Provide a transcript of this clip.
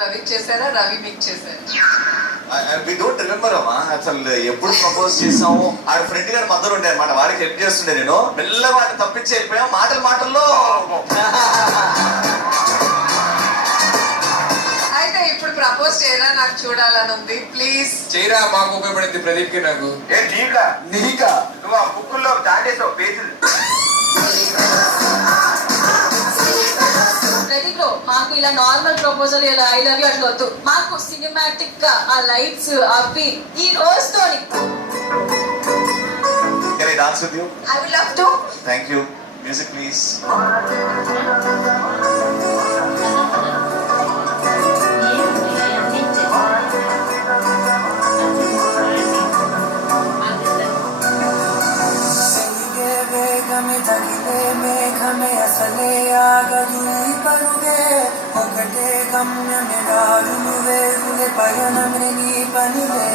రవి చేశారా, రవి మీకు చేశారా? వి డోంట్ రిమెంబర్ అమ్మా అసలు ఎప్పుడు ప్రపోజ్ చేసాము. ఆడ ఫ్రెండ్ గారి మధ్యలో ఉండే అనమాట, వాడికి హెల్ప్ చేస్తుండే. నేను మెల్ల వాడిని తప్పించి వెళ్ళిపోయా మాటల్లో. అయితే ఇప్పుడు ప్రపోజ్ చేయరా, నాకు చూడాలని ఉంది. ప్లీజ్ చేయరా, మాకు ఉపయోగపడింది ప్రదీప్ కి నాకు. నీకా నువ్వు ఆ బుక్కుల్లో దాటేసావు పేజీలు. ప్రదీప్ లో మాకు ఇలా నార్మల్ ప్రపోజల్ ఇలా ఐ లవ్ యూ అట్లా వద్దు, మాకు సినిమాటిక్ గా ఆ లైట్స్ అవి ఈ రోజుతోని. Can I dance with you? I would love to. Thank you. Music please. అసలే ఆగదు ఈ పరుగే, ఒకటే గమ్యమే దారులు వేరులే, పయనమే నీ పనిలే.